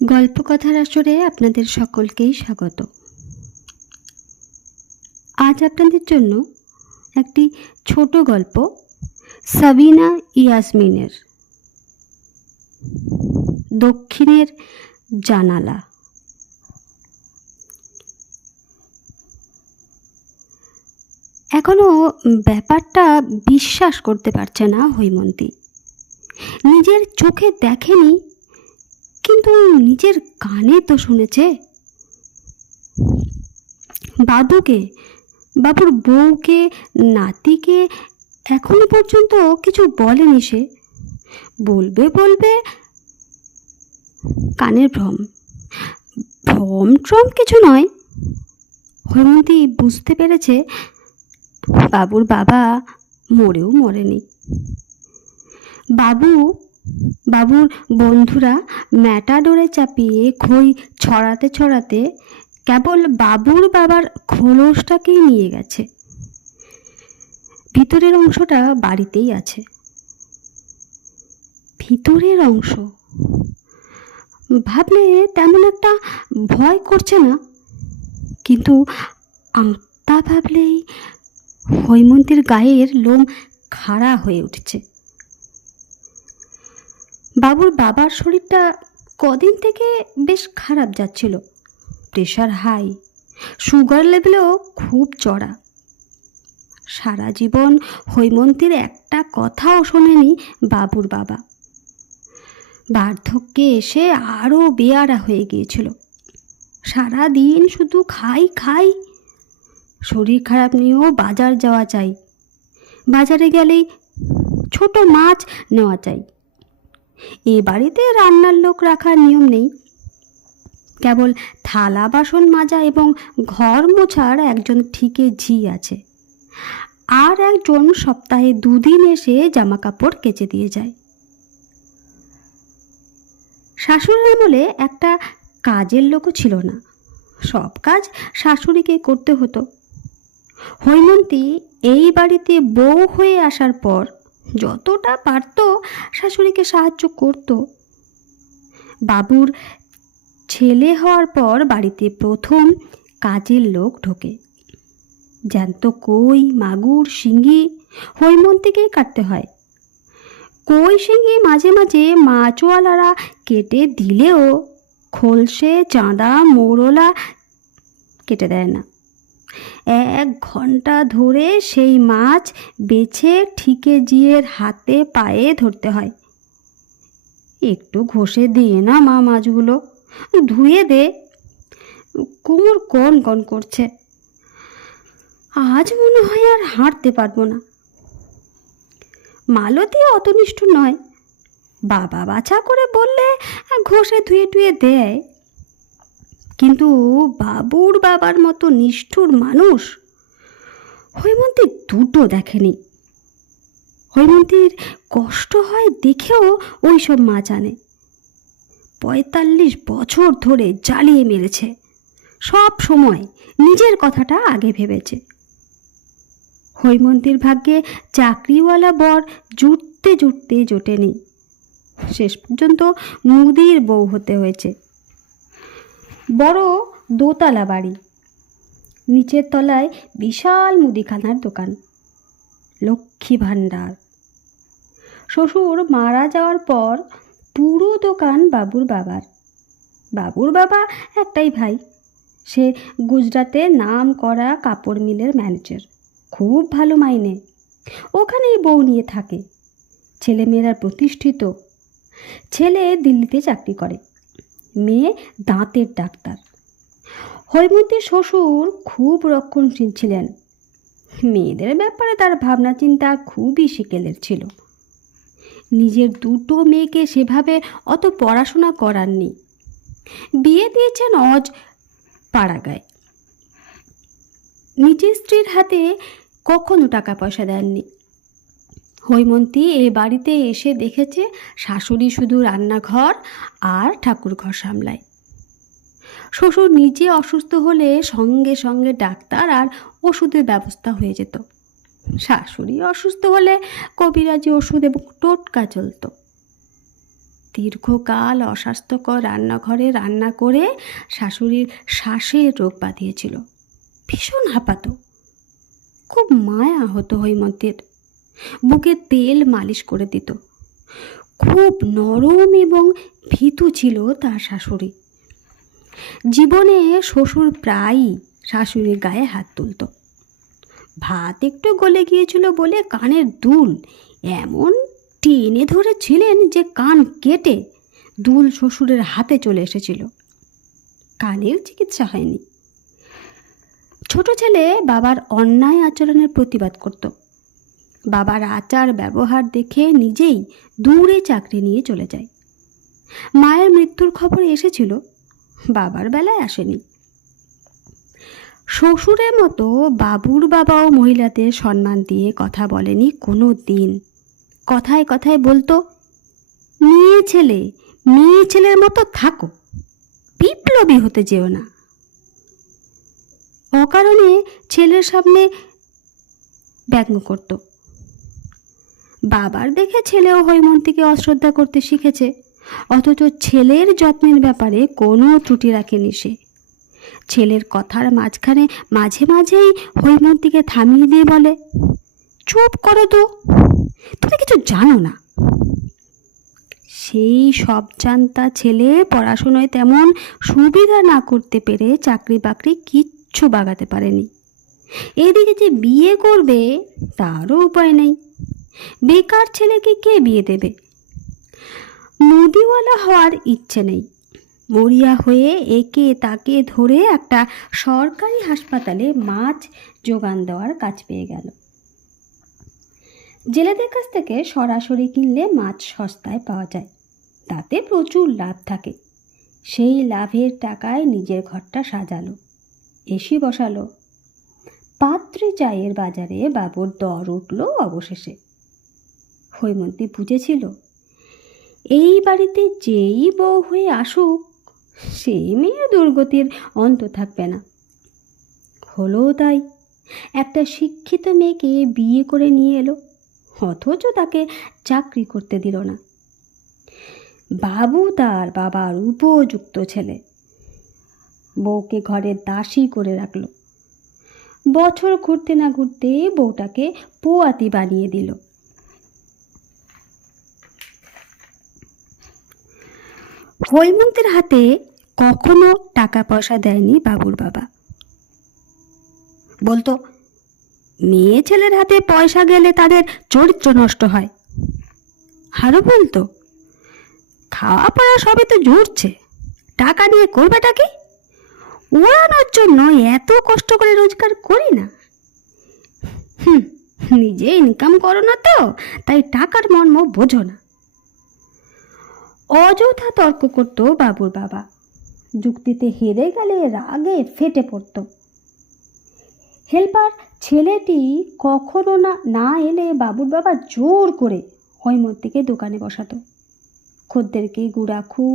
গল্পকথার আসরে আপনাদের সকলকেই স্বাগত। আজ আপনাদের জন্য একটি ছোট গল্প, সাবিনা ইয়াসমিনের দক্ষিণের জানালা। এখনো ব্যাপারটা বিশ্বাস করতে পারছে না হৈমন্তী। নিজের চোখে দেখেনি, কিন্তু নিজের কানে তো শুনেছে। বাবুকে, বাবুর বউকে, নাতিকে এখনো পর্যন্ত কিছু বলেনি সে। বলবে বলবে, কানের ভ্রম। ভ্রম ট্রম কিছু নয়। হৈমন্তী বুঝতে পেরেছে বাবুর বাবা মরেও মরেনি। বাবুর বন্ধুরা ম্যাটাডোরে চাপিয়ে খই ছড়াতে ছড়াতে কেবল বাবুর বাবার খোলসটাকেই নিয়ে গেছে। ভিতরের অংশটা বাড়িতেই আছে। ভিতরের অংশ ভাবলে তেমন একটা ভয় করছে না, কিন্তু আত্মা ভাবলেই হৈমন্তীর গায়ের লোম খাড়া হয়ে উঠছে। বাবুর বাবার শরীরটা কদিন থেকে বেশ খারাপ যাচ্ছিল। প্রেশার হাই, সুগার লেভেলও খুব চড়া। সারা জীবন হৈমন্তীর একটা কথাও শোনেনি বাবুর বাবা। বার্ধক্যে এসে আরও বেয়ারা হয়ে গিয়েছিল। সারা দিন শুধু খাই খাই। শরীর খারাপ নিয়েও বাজার যাওয়া চাই। বাজারে গেলেই ছোট মাছ নেওয়া চাই। এ বাড়িতে রান্নার লোক রাখার নিয়ম নেই। কেবল থালা বাসন মাজা এবং ঘর মোছার একজন ঠিকে ঝি আছে, আর একজন সপ্তাহে 2 দিন এসে জামা কাপড় কেচে দিয়ে যায়। শাশুড়ির আমলে একটা কাজের লোকও ছিল না। সব কাজ শাশুড়িকে করতে হতো। হৈমন্তী এই বাড়িতে বউ হয়ে আসার পর যতটা পারত শাশুড়িকে সাহায্য করত। বাবুর ছেলে হওয়ার পর বাড়িতে প্রথম কাজের লোক ঢোকে। জ্যান্ত কই, মাগুর, শিঙি হৈমন্তীকেই কাটতে হয়। কই শিঙি মাঝে মাঝে মাছওয়ালারা কেটে দিলেও খোলসে, চাঁদা, মোড়লা কেটে দেয় না। 1 ঘন্টা ধরে সেই মাছ বেছে ঠিকে জিয়ের হাতে পায়ে ধরতে হয়। একটু ঘষে দিয়ে না মা মাছগুলো, ধুয়ে দে। কোমর কন কন করছে। আজ মনে হয় আর হাঁটতে পারবো না। মালতী অত নিষ্ঠুর নয়। বাবা বাছা করে বললে ঘষে ধুয়ে টুয়ে দেয়, কিন্তু বাবুর বাবার মতো নিষ্ঠুর মানুষ হৈমন্তী দুটো দেখেনি। হৈমন্তীর কষ্ট হয় দেখেও ওইসব মাছ আনে। 45 বছর ধরে জ্বালিয়ে মেরেছে। সব সময় নিজের কথাটা আগে ভেবেছে। হৈমন্তীর ভাগ্যে চাকরিওয়ালা বর জুটতে জুটতে জোটেনি। শেষ পর্যন্ত মুদির বউ হতে হয়েছে। বড় দোতলা বাড়ি, নিচের তলায় বিশাল মুদিখানার দোকান, লক্ষ্মী ভাণ্ডার। শ্বশুর মারা যাওয়ার পর পুরো দোকান বাবুর বাবার। বাবুর বাবা একটাই ভাই, সে গুজরাটে নাম করা কাপড় মিলের ম্যানেজার। খুব ভালো মাইনে। ওখানেই বউ নিয়ে থাকে। ছেলেমেয়েরা প্রতিষ্ঠিত। ছেলে দিল্লিতে চাকরি করে, মেয়ে দাঁতের ডাক্তার। হৈমন্তীর শ্বশুর খুব রক্ষণশীল ছিলেন। মেয়েদের ব্যাপারে তার ভাবনা চিন্তা খুবই সেকেলের ছিল। নিজের 2টো মেয়েকে সেভাবে অত পড়াশোনা করাননি। বিয়ে দিয়েছেন অজ পাড়াগায়। নিজের স্ত্রীর হাতে কখনো টাকা পয়সা দেননি। হৈমন্তী এ বাড়িতে এসে দেখেছে শাশুড়ি শুধু রান্নাঘর আর ঠাকুরঘর সামলায়। শ্বশুর নিজে অসুস্থ হলে সঙ্গে সঙ্গে ডাক্তার আর ওষুধের ব্যবস্থা হয়ে যেত। শাশুড়ি অসুস্থ হলে কবিরাজি ওষুধ এবং টোটকা চলত। দীর্ঘকাল অস্বাস্থ্যকর রান্নাঘরে রান্না করে শাশুড়ির শ্বাসের রোগ বাঁধিয়েছিল। ভীষণ হাঁপাতো। খুব মায়া হতো হৈমন্তীর। বুকে তেল মালিশ করে দিত। খুব নরম এবং ভীতু ছিল তার শাশুড়ি। জীবনে শ্বশুর প্রায়ই শাশুড়ির গায়ে হাত তুলত। ভাত একটু গলে গিয়েছিল বলে কানের দুল এমন টেনে ধরেছিলেন যে কান কেটে দুল শ্বশুরের হাতে চলে এসেছিল। কানের চিকিৎসা হয়নি। ছোট ছেলে বাবার অন্যায় আচরণের প্রতিবাদ করত। বাবার আচার ব্যবহার দেখে নিজেই দূরে চাকরি নিয়ে চলে যায়। মায়ের মৃত্যুর খবর এসেছিল, বাবার বেলায় আসেনি। শ্বশুরের মতো বাবুর বাবাও মহিলাদের সম্মান দিয়ে কথা বলেনি কোনো দিন। কথায় কথায় বলতো, মেয়ে ছেলের মতো থাকো, বিপ্লবী হতে যেও না। অকারণে ছেলের সামনে ব্যঙ্গ করত। বাবার দেখে ছেলেও হৈমন্তীকে অশ্রদ্ধা করতে শিখেছে, অথচ ছেলের যত্নের ব্যাপারে কোনো ত্রুটি রাখেনি সে। ছেলের কথার মাঝখানে মাঝে মাঝেই হৈমন্তীকে থামিয়ে দিয়ে বলে, চুপ করো তো, তুমি কিছু জানো না। সেই সব জানতা ছেলে পড়াশোনায় তেমন সুবিধা না করতে পেরে চাকরি বাকরি কিচ্ছু বাগাতে পারেনি। এদিকে যে বিয়ে করবে তারও উপায় নেই। বেকার ছেলেকে কে বিয়ে দেবে? মুদিওয়ালা হওয়ার ইচ্ছে নেই। মরিয়া হয়ে একে তাকে ধরে একটা সরকারি হাসপাতালে মাছ যোগান দেওয়ার কাজ পেয়ে গেল। জেলেদের কাছ থেকে সরাসরি কিনলে মাছ সস্তায় পাওয়া যায়, তাতে প্রচুর লাভ থাকে। সেই লাভের টাকায় নিজের ঘরটা সাজালো, এসি বসালো। পাত্রী চায়ের বাজারে বাবুর দর উঠল অবশেষে। হৈমন্তী বুঝেছিল, এই বাড়িতে যেই বউ হয়ে আসুক সেই মেয়ের দুর্গতির অন্ত থাকবে না। হলো তাই। একটা শিক্ষিত মেয়েকে বিয়ে করে নিয়ে এলো, অথচ তাকে চাকরি করতে দিল না। বাবু তার বাবার উপযুক্ত ছেলে। বউকে ঘরে দাসী করে রাখল। বছর ঘুরতে না ঘুরতে বউটাকে পোয়াতি বানিয়ে দিল। হৈমন্তীর হাতে কখনো টাকা পয়সা দেয়নি বাবুর বাবা। বলতো, মেয়ে ছেলের হাতে পয়সা গেলে তাদের চরিত্র নষ্ট হয়। আরও বলতো, খাওয়া পড়া সবে তো জুড়ছে, টাকা দিয়ে করবেটা কি? ওড়ানোর জন্য এত কষ্ট করে রোজগার করি না। নিজে ইনকাম করো না তো, তাই টাকার মর্ম বোঝো না। অযথা তর্ক করতো বাবুর বাবা। যুক্তিতে হেরে গেলে রাগে ফেটে পড়ত। হেল্পার ছেলেটি কখনো না এলে বাবুর বাবা জোর করে হৈমন্তীকে দোকানে বসাতো। খদ্দেরকে গুড়াখু,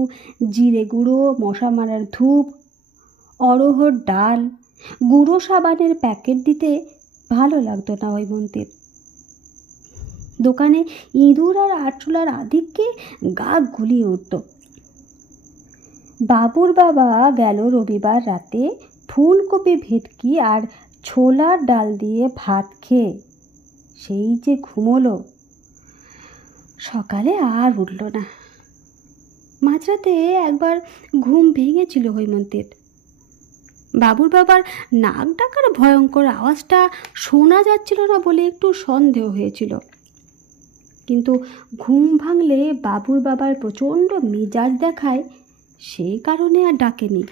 জিরে গুঁড়ো, মশা মারার ধূপ, অরহর ডাল, গুঁড়ো সাবানের প্যাকেট দিতে ভালো লাগতো না হৈমন্তীর। দোকানে ইঁদুর আর আরশোলার আধিক্যে গা গুলিয়ে উঠত। বাবুর বাবা গেল রবিবার রাতে ফুলকপি ভেটকি আর ছোলার ডাল দিয়ে ভাত খেয়ে সেই যে ঘুমোলো, সকালে আর উঠল না। মাঝরাতে একবার ঘুম ভেঙেছিল হৈমন্তীর। বাবুর বাবার নাক ডাকার ভয়ঙ্কর আওয়াজটা শোনা যাচ্ছিল না বলে একটু সন্দেহ হয়েছিল, কিন্তু ঘুম ভাঙলে বাবুর বাবার প্রচণ্ড মেজাজ দেখায়, সেই কারণে আর ডাকেনি।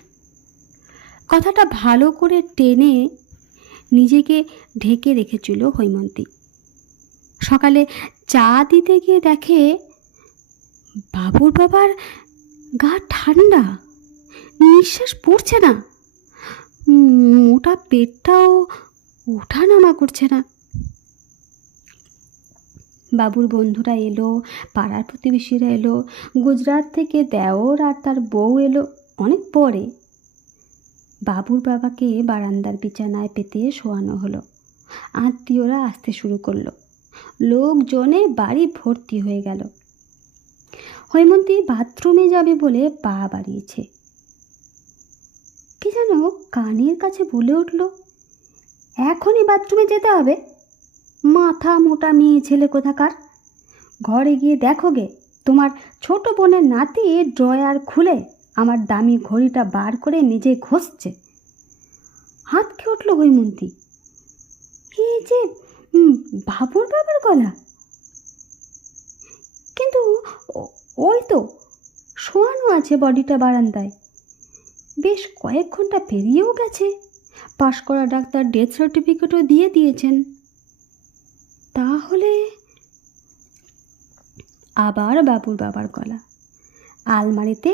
কথাটা ভালো করে টেনে নিজেকে ঢেকে রেখেছিল হৈমন্তী। সকালে চা দিতে গিয়ে দেখে বাবুর বাবার গা ঠান্ডা, নিঃশ্বাস পড়ছে না, মোটা পেটটাও ওঠানামা করছে না। বাবুর বন্ধুরা এলো, পাড়ার প্রতিবেশীরা এলো, গুজরাট থেকে দেওর আর তার বউ এলো অনেক পরে। বাবুর বাবাকে বারান্দার বিছানায় পেতে শোয়ানো হলো। আত্মীয়রা আসতে শুরু করলো। লোকজনে বাড়ি ভর্তি হয়ে গেল। হৈমন্তী বাথরুমে যাবে বলে পা বাড়িয়েছে। কি যেন কানের কাছে বলে উঠল, এখনই বাথরুমে যেতে হবে? মাথা মোটা মেয়ে ছেলে কোথাকার। ঘরে গিয়ে দেখো গে, তোমার ছোট বোনের নাতি ড্রয়ার খুলে আমার দামি ঘড়িটা বার করে নিজে ঘষছে। হাত খেয়ে উঠল হৈমন্তী। এই যে বাবুর বাবার গলা। কিন্তু ওই তো শোয়ানো আছে বডিটা বারান্দায়। বেশ কয়েক ঘন্টা পেরিয়েও গেছে। পাশ করা ডাক্তার ডেথ সার্টিফিকেটও দিয়ে দিয়েছেন। তাহলে আবার বাবুর বাবার গলা। আলমারিতে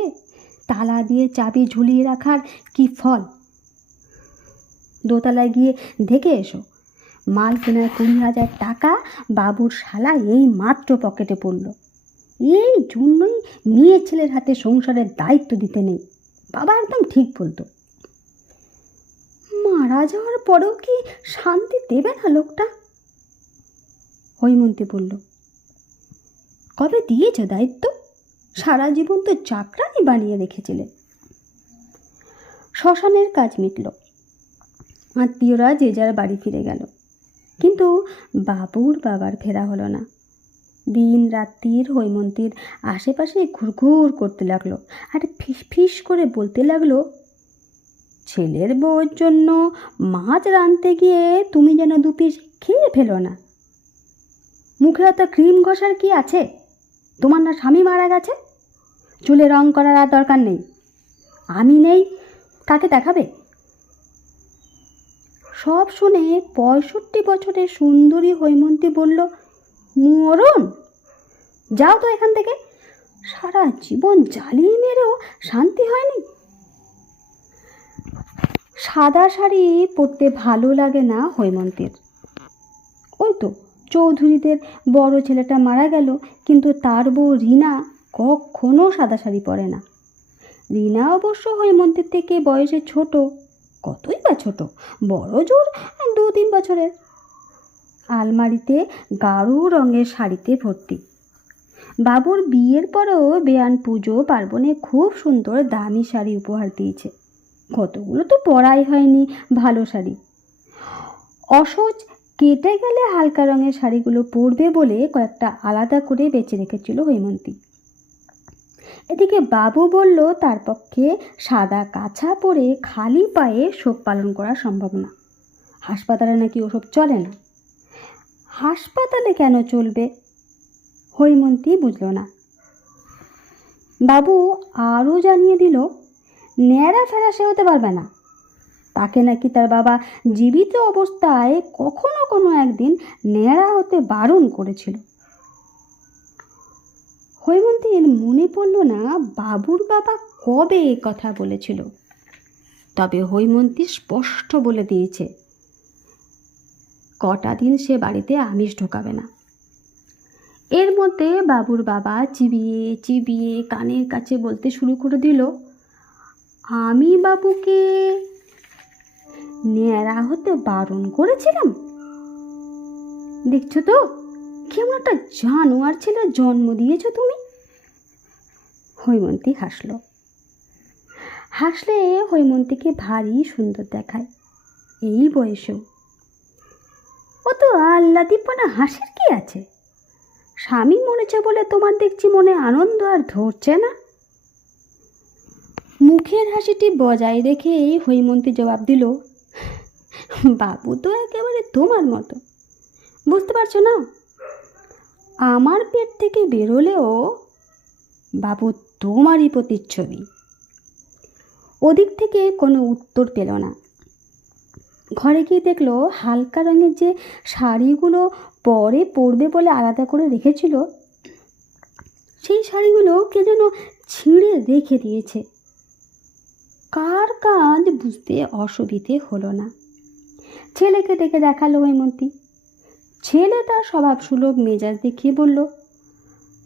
তালা দিয়ে চাবি ঝুলিয়ে রাখার কি ফল? দোতলায় গিয়ে দেখে এসো। মাল কেনার 20,000 টাকা বাবুর শালা এই মাত্র পকেটে পড়ল। এই জন্যই মেয়ে ছেলের হাতে সংসারের দায়িত্ব দিতে নেই। বাবা একদম ঠিক বলতো। মারা যাওয়ার পরেও কি শান্তি দেবে না লোকটা? হৈমন্তী বলল, কবে দিয়েছে দায়িত্ব? সারা জীবন তো চাকরানি বানিয়ে রেখেছিলে। শ্মশানের কাজ মিটল। আত্মীয়রা যে যার বাড়ি ফিরে গেল, কিন্তু বাবুর বাবার ফেরা হলো না। দিন রাত্রির হৈমন্তীর আশেপাশে ঘুরঘুর করতে লাগলো আর ফিস ফিস করে বলতে লাগলো, ছেলের বউয়ের জন্য মাছ রাঁধতে গিয়ে তুমি যেন 2 পিস খেয়ে ফেলো না। মুখে অত ক্রিম ঘষার কি আছে? তোমার না স্বামী মারা গেছে? চুলে রং করার আর দরকার নেই। আমি নেই, কাকে দেখাবে? সব শুনে 65 বছরের সুন্দরী হৈমন্তী বলল, মরণ, যাও তো এখান থেকে। সারা জীবন জ্বালিয়ে মেরেও শান্তি হয়নি। সাদা শাড়ি পরতে ভালো লাগে না হৈমন্তীর। ওই তো চৌধুরীদের বড় ছেলেটা মারা গেল, কিন্তু তার বউ রিনা কখনো সাদা শাড়ি পরে না। রিনা অবশ্য হৈমন্তীর থেকে বয়সে ছোট। কতই বা ছোট, বড় জোর 2-3 বছরের। আলমারিতে গাঢ় রঙের শাড়িতে ভর্তি। বাবুর বিয়ের পরেও বেয়ান পুজো পার্বণে খুব সুন্দর দামি শাড়ি উপহার দিয়েছে। কতগুলো তো পরাই হয়নি ভালো শাড়ি। অসহজ কেটে গেলে হালকা রঙের শাড়িগুলো পরবে বলে কয়েকটা আলাদা করে বেছে রেখেছিল হৈমন্তী। এদিকে বাবু বলল তার পক্ষে সাদা কাছা পরে খালি পায়ে শোক পালন করা সম্ভব না। হাসপাতালে নাকি ওসব চলে না। হাসপাতালে কেন চলবে? হৈমন্তী বুঝল না। বাবু আরও জানিয়ে দিল, ন্যাড়া ফেরা সে হতে পারবে না। তাকে নাকি তার বাবা জীবিত অবস্থায় কখনো কোনো একদিন ন্যাড়া হতে বারণ করেছিল। হৈমন্তীর মনে পড়ল না বাবুর বাবা কবে এ কথা বলেছিল। তবে হৈমন্তী স্পষ্ট বলে দিয়েছে, কটা দিন সে বাড়িতে আমিষ ঢোকাবে না। এর মধ্যে বাবুর বাবা চিবিয়ে চিবিয়ে কানের কাছে বলতে শুরু করে দিল, আমি বাবুকে ন্যাড়া হতে বারণ করেছিলাম? দেখছো তো কেমন একটা জানোয়ার ছেলে জন্ম দিয়েছ তুমি। হৈমন্তী হাসল। হাসলে হৈমন্তীকে ভারী সুন্দর দেখায়, এই বয়সেও। ও তো আহ্লাদিপনা হাসির কি আছে? স্বামী মরেছে বলে তোমার দেখছি মনে আনন্দ আর ধরছে না। মুখের হাসিটি বজায় রেখে হৈমন্তী জবাব দিল, বাবু তো একেবারে তোমার মতো, বুঝতে পারছো না? আমার পেট থেকে বেরোলেও বাবু তোমারই প্রতিচ্ছবি। ওদিক থেকে কোনো উত্তর পেল না। ঘরে গিয়ে দেখলো হালকা রঙের যে শাড়িগুলো পরে পরবে বলে আলাদা করে রেখেছিল, সেই শাড়িগুলো কে যেন ছিঁড়ে রেখে দিয়েছে। কার কাজ বুঝতে অসুবিধে হলো না। ছেলেকে ডেকে দেখালো হৈমন্তী। ছেলে তার স্বভাব সুলভ মেজাজ দেখিয়ে বলল,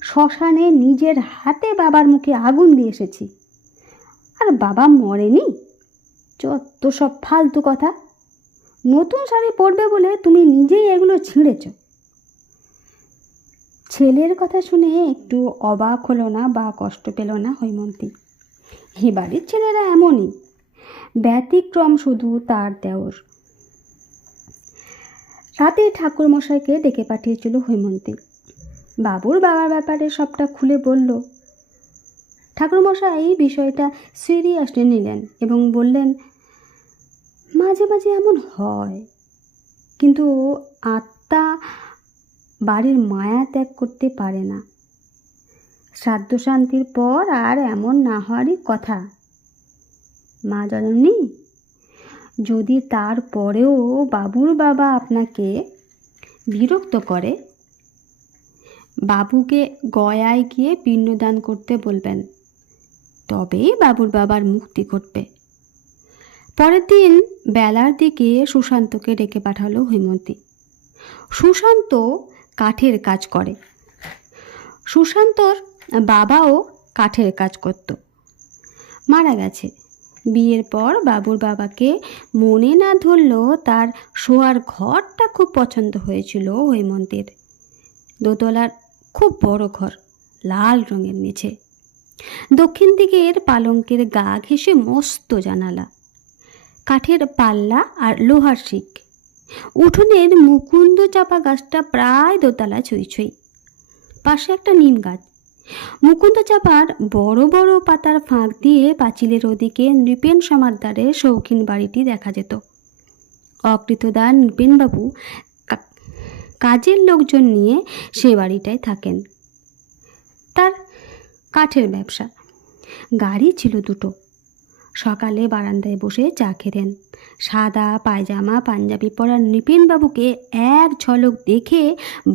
শ্মশানে নিজের হাতে বাবার মুখে আগুন দিয়ে এসেছি, আর বাবা মরেনি। যত সব ফালতু কথা। নতুন শাড়ি পরবে বলে তুমি নিজেই এগুলো ছিঁড়েছ। ছেলের কথা শুনে একটু অবাক হলো না বা কষ্ট পেল না হৈমন্তী। এ বাড়ির ছেলেরা এমনই, ব্যতিক্রম শুধু তার দেওর। রাতে ঠাকুরমশাইকে ডেকে পাঠিয়েছিল হৈমন্তী। বাবুর বাবার ব্যাপারে সবটা খুলে বলল। ঠাকুরমশাই বিষয়টা সিরিয়াসলি নিলেন এবং বললেন, মাঝে মাঝে এমন হয়, কিন্তু আত্মা বাড়ির মায়া ত্যাগ করতে পারে না। শ্রাদ্ধ শান্তির পর আর এমন না হওয়ারই কথা। মা জননী, যদি তার পরেও বাবুর বাবা আপনাকে বিরক্ত করে, বাবুকে গয়ায় গিয়ে পিণ্ডদান করতে বলবেন, তবেই বাবুর বাবার মুক্তি ঘটবে। পরের দিন বেলার দিকে সুশান্তকে ডেকে পাঠালো হৈমন্তী। সুশান্ত কাঠের কাজ করে। সুশান্তর বাবাও কাঠের কাজ করত, মারা গেছে। বিয়ের পর বাবুর বাবাকে মনে না ধরলেও তার শোয়ার ঘরটা খুব পছন্দ হয়েছিল হৈমন্তীর। দোতলার খুব বড় ঘর, লাল রঙের মেঝে, দক্ষিণ দিকের পালঙ্কের গা ঘেঁষে মস্ত জানালা, কাঠের পাল্লা আর লোহার শিক। উঠোনের মুকুন্দ চাপা গাছটা প্রায় দোতলা ছুঁই ছুঁই। পাশে একটা নিম গাছ। মুকুন্দ চাপার বড় বড় পাতার ফাঁক দিয়ে পাঁচিলের ওদিকে নৃপেন সমাদ্দারের শৌখিন বাড়িটি দেখা যেত। অকৃতদার নৃপেনবাবু কাজের লোকজন নিয়ে সে বাড়িটায় থাকেন। তার কাঠের ব্যবসা। গাড়ি ছিল দুটো। সকালে বারান্দায় বসে চা খেতেন। সাদা পায়জামা পাঞ্জাবি পরা নৃপেনবাবুকে এক ঝলক দেখে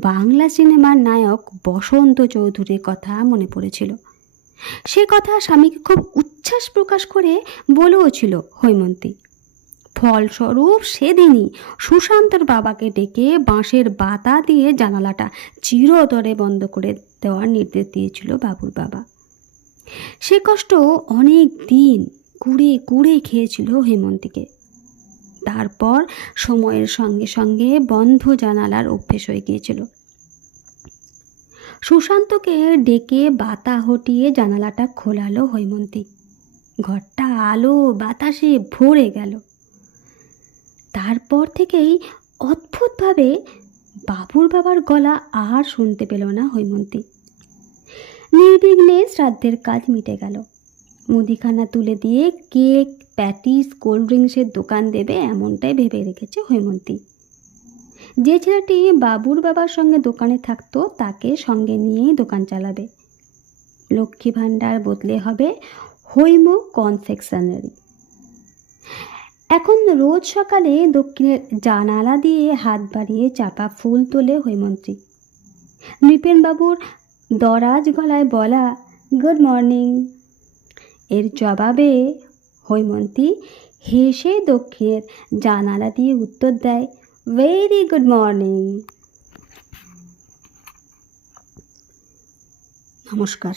বাংলা সিনেমার নায়ক বসন্ত চৌধুরীর কথা মনে পড়েছিল। সে কথা স্বামীকে খুব উচ্ছ্বাস প্রকাশ করে বলেও ছিল হৈমন্তী। ফলস্বরূপ সেদিনই সুশান্তর বাবাকে ডেকে বাঁশের বাতা দিয়ে জানালাটা চিরতরে বন্ধ করে দেওয়ার নির্দেশ দিয়েছিল বাবুর বাবা। সে কষ্ট অনেক দিন কুড়ে কুড়ে খেয়েছিল হৈমন্তীকে। তারপর সময়ের সঙ্গে সঙ্গে বন্ধ জানালার অভ্যেস হয়ে গিয়েছিল। সুশান্তকে ডেকে বাতা হটিয়ে জানালাটা খোলালো হৈমন্তী। ঘরটা আলো বাতাসে ভরে গেল। তারপর থেকেই অদ্ভুতভাবে বাবুর বাবার গলা আর শুনতে পেল না হৈমন্তী। নির্বিঘ্নে শ্রাদ্ধের কাজ মিটে গেল। মুদিখানা তুলে দিয়ে কেক, প্যাটিস, কোল্ড ড্রিঙ্কসের দোকান দেবে এমনটাই ভেবে রেখেছে হৈমন্তী। যে ছেলেটি বাবুর বাবার সঙ্গে দোকানে থাকতো তাকে সঙ্গে নিয়েই দোকান চালাবে। লক্ষ্মী ভাণ্ডার বদলে হবে হৈম কনফেকশনারি। এখন রোজ সকালে দক্ষিণের জানালা দিয়ে হাত বাড়িয়ে চাপা ফুল তোলে হৈমন্তী। নৃপেনবাবুর দরাজ গলায় বলা গুড মর্নিং এর জবাবে হৈমন্তী হেসে দক্ষিণের জানালা দিয়ে উত্তর দেয়, ভেরি গুড মর্নিং। নমস্কার।